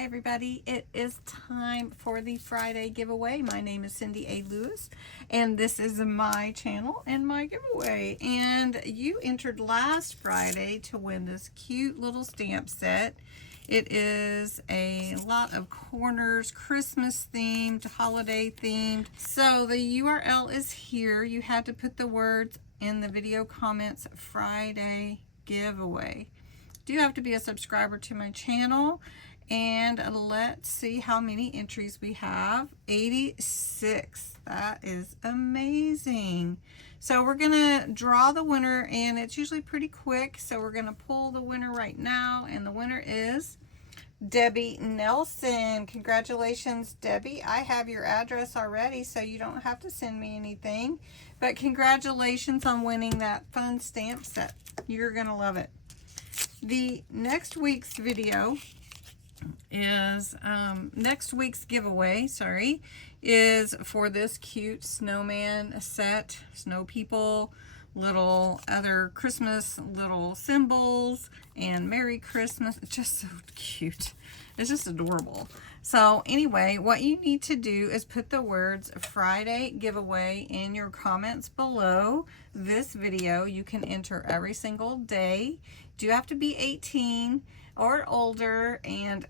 Hi everybody, it is time for the Friday giveaway. My name is CindyALewis and this is my channel and my giveaway. And you entered last Friday to win this cute little stamp set. It is a lot of corners, Christmas themed, holiday themed. So the URL is here. You had to put the words in the video comments Friday giveaway. Do have to be a subscriber to my channel. And let's see how many entries we have. 86. That is amazing. So we're going to draw the winner, and it's usually pretty quick. So we're going to pull the winner right now, and the winner is Debbie Nelson. Congratulations, Debbie. I have your address already, so you don't have to send me anything. But congratulations on winning that fun stamp set. You're going to love it. The next week's video is next week's giveaway, is for this cute snowman set, snow people, little other Christmas little symbols, and Merry Christmas. It's just so cute. It's just adorable. So anyway, what you need to do is put the words Friday giveaway in your comments below this video. You can enter every single day. Do have to be 18 or older, and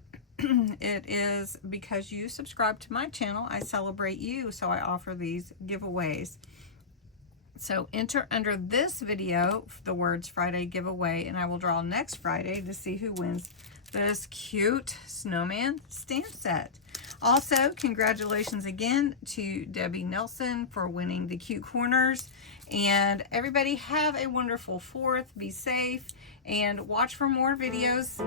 it is because you subscribe to my channel. I celebrate you, so I offer these giveaways. So enter under this video the words Friday giveaway, and I will draw next Friday to see who wins this cute snowman stamp set. Also, congratulations again to Debbie Nelson for winning the cute corners. And everybody have a wonderful 4th. Be safe and watch for more videos.